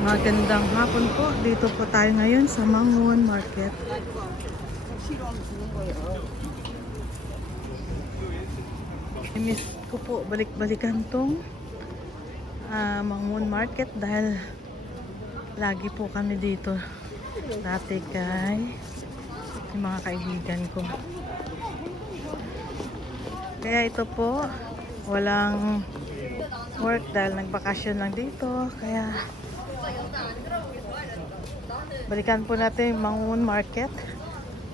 Magandang hapon po. Dito po tayo ngayon sa Mangwon Market. Miss ko po balik-balikan tong Mangwon Market dahil lagi po kami dito dati kay yung mga kaibigan ko. Kaya ito po walang work dahil nagbakasyon lang dito. Kaya balikan po natin yung Mangwon Market.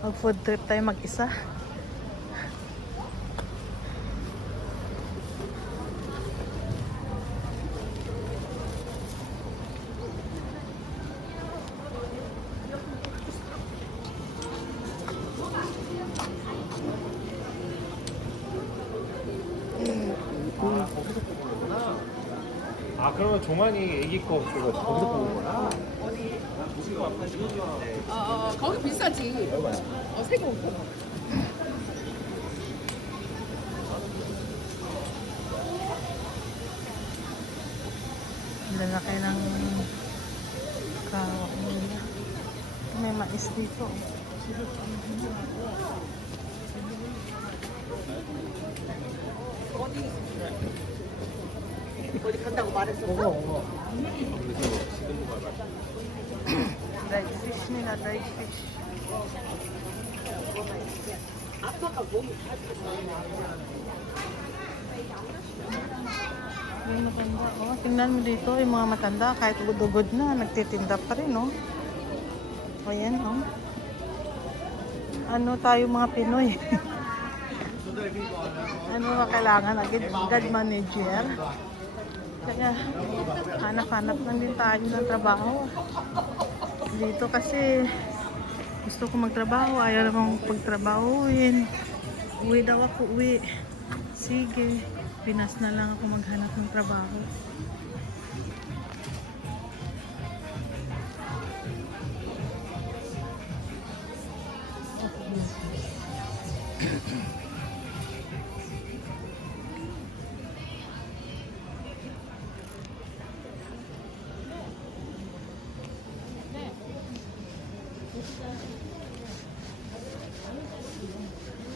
Mag food trip tayo mag-isa. 아, 그러면 종환이 애기 거 그거 거기서 뽑은 거야? 거기 비싸지. 세고 5,000원. Lalaki ng kawak nila. May mais dito. 어디 간다고 말했었어? Dried fish nila, dried fish. 아빠가 몸이 Yung matanda. Oh, tingnan mo dito, yung mga matanda, kahit ugod-ugod na, nagtitinda pa rin, oh. O yan, oh. Ano tayo mga Pinoy? Ano ba kailangan? Agad manager. Kaya, hanap-hanap lang din tayo ng trabaho. Dito kasi, gusto ko magtrabaho, ayaw namang pagtrabahuin. Uwi daw ako, uwi. Sige, Pinas na lang ako maghanap ng trabaho.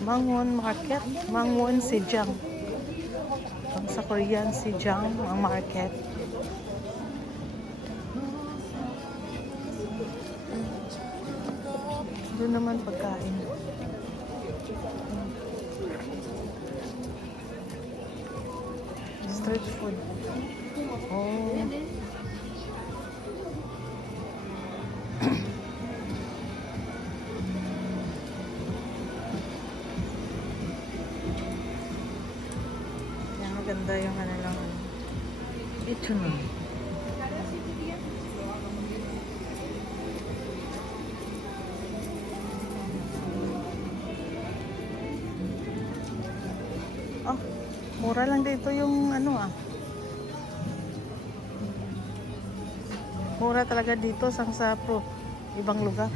Mangwon Market, Mangwon Sejang. Ang sa Korean Sejang ang market. Doon naman pagkain. Street food. Oh. Ganda yung ano lang. Ito na. Oh, mura lang dito yung ano ah. Mura talaga dito sang sa ibang lugar.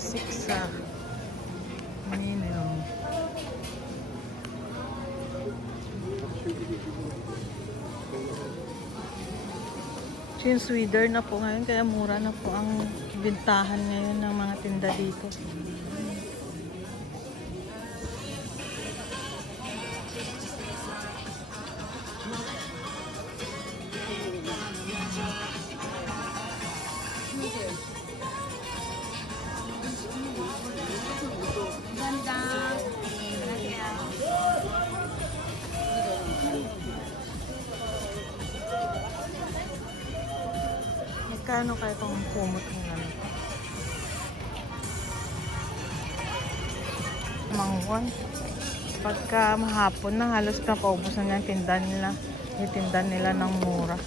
Siksa minimum. Since winter na po ngayon, kaya mura na po ang bintahan ngayon ng mga tinda dito. Magkano kaya itong kumot ng ano? Mangwon. Pagka mahapon na, halos napaubos na yung tinda nila. Yung tinda nila ng mura.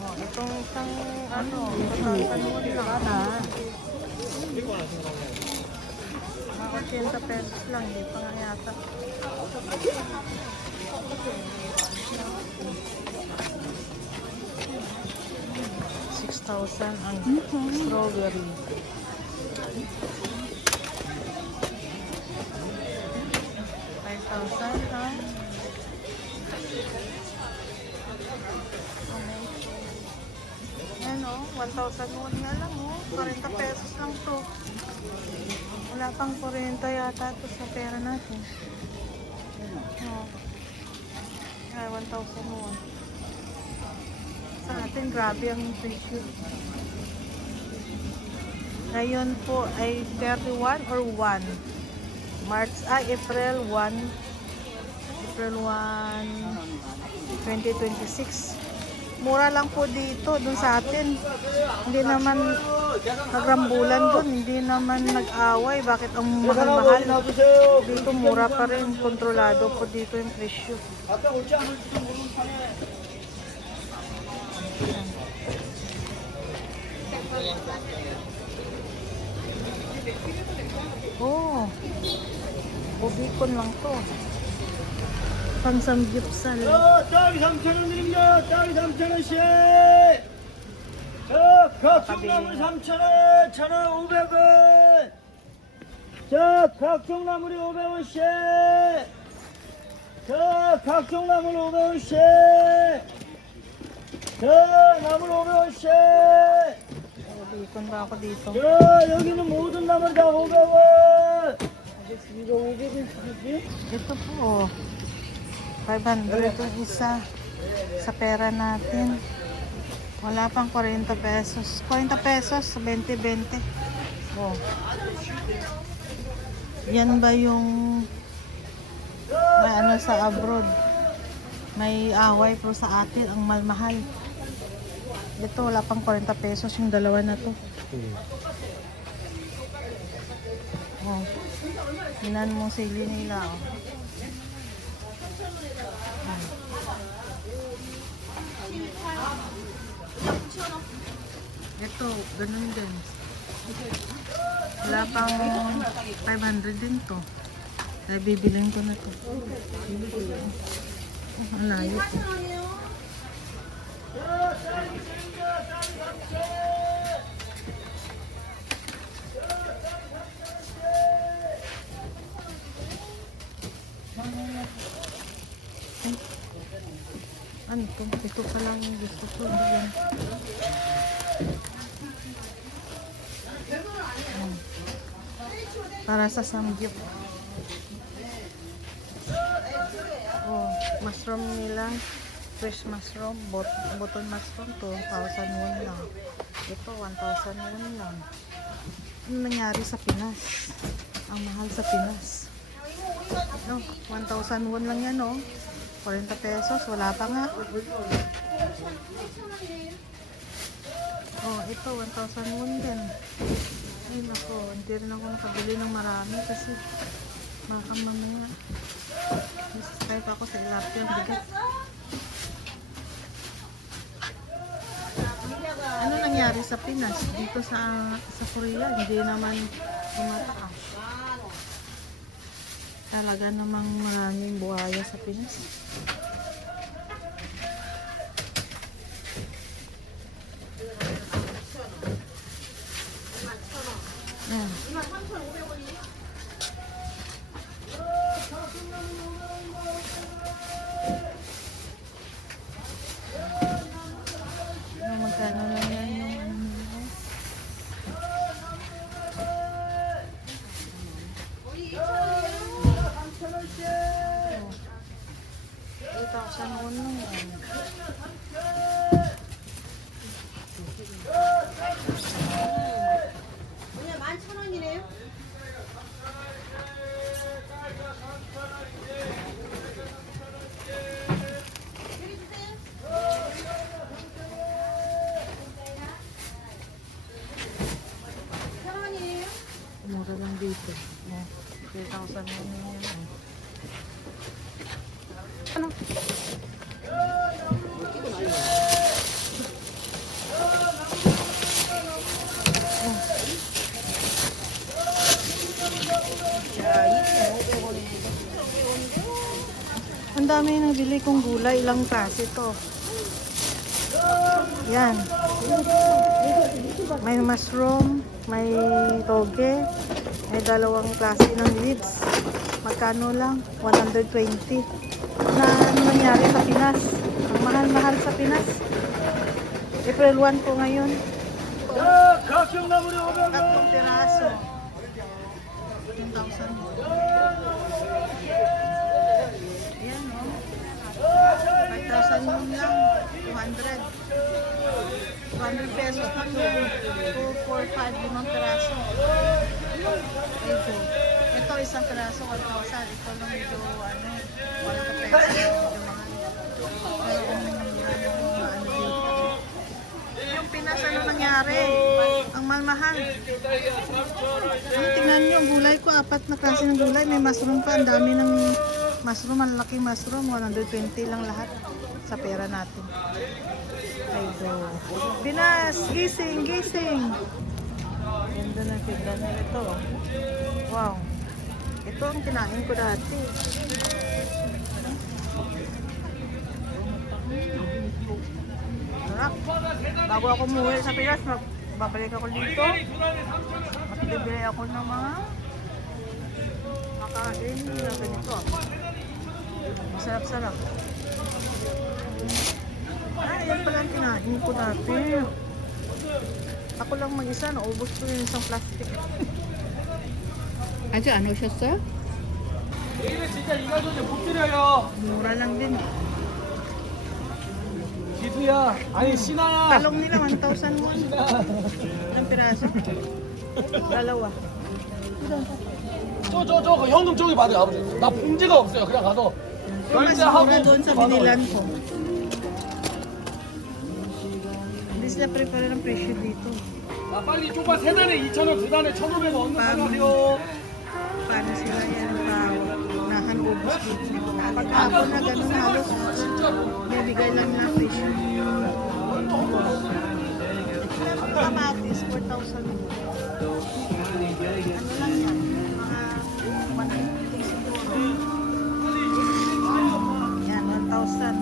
Oh, itong isang ano, panuwan lang na. Mga 80 pesos lang, hindi pa nga yata. 6,000 ang strawberry. $5,000 ang yan o, 1,001 nga lang o. 40 pesos lang to. Wala pang 40 yata to sa pera natin. O. Ay, 1,001. Sa atin, grabe ang presyo. Ngayon po ay 31 or 1. April 1. April 1, 2026. Mura lang po dito, dun sa atin. Hindi naman nagrambulan dun, hindi naman nag-away. Bakit ang mahal-mahal? Dito mura pa rin, kontrolado po dito yung presyo. Oh, bubikon lang to. Pang-samgyupsal. 딸이 3,000원 드립니다. 딸이 3,000원씩. 저 각종나물 3,000원, 1,000원 500원. 저 각종나물이 500원씩. 저 각종나물 500원씩. 저 나물 500원씩. Bubikon ba ako dito? 저 여기는 모든 나물 다 500원. 이거 500원 주지? Ito po, 500 yung isa sa pera natin. Wala pang 40 pesos. 40 pesos, 20-20. Oh. Yan ba yung may ano sa abroad? May away po sa atin, ang malmahal. Ito, wala pang 40 pesos yung dalawa na to. Oh. Tingnan mo sili nila, oh. Ito, ganun din. Wala pang 500 din to. Kaya bibilin ko na to. Oh, ang layo. Ano to? Ito pa lang yung gusto ko. Yan. Para sa samgyup. Oh, mushroom nila. Fresh mushroom. Button mushroom to 1,001 lang. Ito 1,001 lang. Ano nangyari sa Pinas? Ang mahal sa Pinas. No, 1,001 lang yan, oh. 40 pesos, wala pa nga. Oh, ito 1,001 din. Ay nako, hindi rin ako nakabili ng marami kasi baka mamaya subscribe ako sa ilapia ang bigat. Ano nangyari sa Pinas? Dito sa Korea, hindi naman tumataas. Talaga namang maraming buhaya sa Pinas. Ayan. Magkano lang yan yung ano nila? Itasan ko na yan. 그냥 11,000원이네요. Mura lang dito. Oh, 3,000 na yan. Ano? Ang dami nabili kong gulay, ilang klase to. Yan. May mushroom, may toge, may dalawang klase ng leaves. Magkano lang? 120. Na ano nangyari sa Pinas? Ang mahal-mahal sa Pinas. April 1 po ngayon. 야, 각경나무리 500원. Tatlong piraso. 10,000. Ayan, no? 5,000 yun lang. 200. 200 pesos lang yun. 2, 4, 5, 5 piraso. Ito. Ito isang piraso, 1,000. Ito lang medyo, 40 pesos. Medyo mahal. Pero yung Pinas, ano nangyari? Ang mahal-mahal. Ay, tingnan nyo, ang gulay ko, 4 na klase ng gulay. May mushroom pa, ang dami ng mushroom, ang laki mushroom. 120 lang lahat sa pera natin. Ay, do. Pinas, gising, gising. Ganda na figura nila ito. Wow. Ito ang kinain ko dati. Sarap. Bago ako umuwi sa Pinas, babalik ako dito. Magbibili ako ng mga makain na ganito. Masarap-sarap. Yan pala ang kinain ko dati. Ako lang mag-isa, naubos ko yung isang plastic. 아직 안 오셨어요? 이게 진짜 이 가격에 못 드려요. Mura lang din. 기수야, 아니 신아야. Talong nila 1,000 won. Ilang piraso? Dalawa. 저 그 현금 저기 받아요 아버지. 나 봉지가 없어요. 그냥 가서 Yung mas 결제하고 mura doon sa 봉지 받아요. binilan ko. Hindi sila prepare ng presyo dito. 아 빨리 쪽파 세 단에 2,000원, 두 단에 1,500원 얼른 사가세요. Paano sila yan pa unahan ubos? Pagkahapon na ganun halos may bigay lang na presyo. Kamatis, 4,000. Ano lang yan? Mga 150 siguro. Yan, 1,000.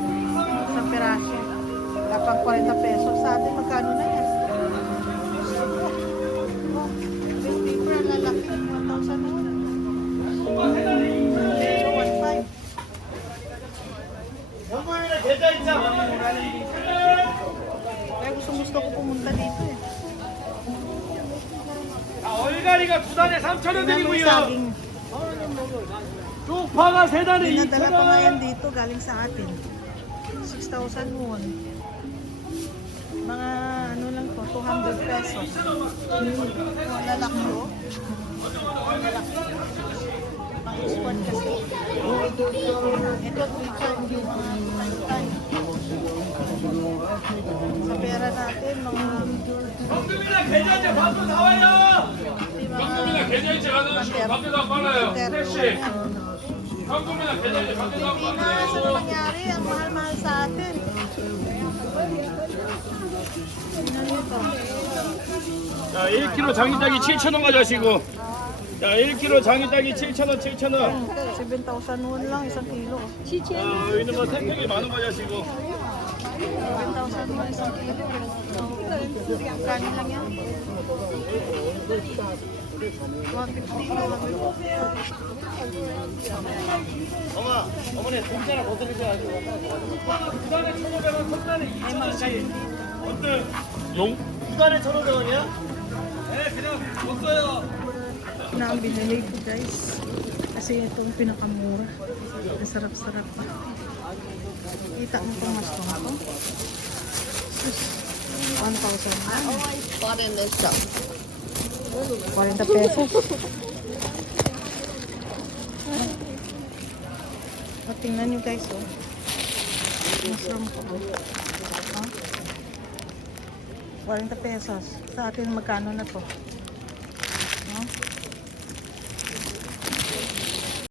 Isang piraso. Kapag 40 pesos sa atin, magkano na yan? Yung paper, lalaki. 1,000 na yun. So, 1,500. 영구이네 계좌 있자. Mura lang dito. Kaya gusto ko pumunta dito eh. 자, 얼갈이가 두 단에 3,000원 Tingnan mo yung 드리고요. saging. 쪽파가 세 단에 Pinadala pa nga 2,000원. yan dito galing sa atin. 6,000 won. Mga ano lang to, 200 pesos. Lalaki oh. Lalaki. Pang-export kasi. Ito, picture yung mga time. Sa pera natin, mga 영구이네 계좌 이체 밥도 나와요. 현금이나 계좌이체 가능하시고 밖에다 빨라요. 택시. 현금이나 계좌이체 밖에다 Pinas, ano 빨라요. nangyari? Ang mahal-mahal sa atin. Tingnan nyo to. 자, 1kg 장기딱이 7,000원 가져가시고. 자, 1kg 장기딱이 7,000원, 7,000원. 7,000 won lang, isang kilo. 자, 여기 있는 거 3팩이 10,000원 가져가시고. 7,000 won, isang kilo. Kano lang yan? 150. 엄마, 어머니 공짜나 더 드리셔야죠. 두 단에 1,500원, 석 단에 2,000원씩. 어때? 용? 두 단에 1,500원이야? 네, 그냥 줬어요. Na ang binili ko guys. Kasi ito ang pinakamura. Ang sarap-sarap pa. Kita mo itong mas to. 1,000. 40 pesos. O, tingnan nyo guys oh. Mushroom ko. Ha? 40 pesos. Sa atin magkano na to?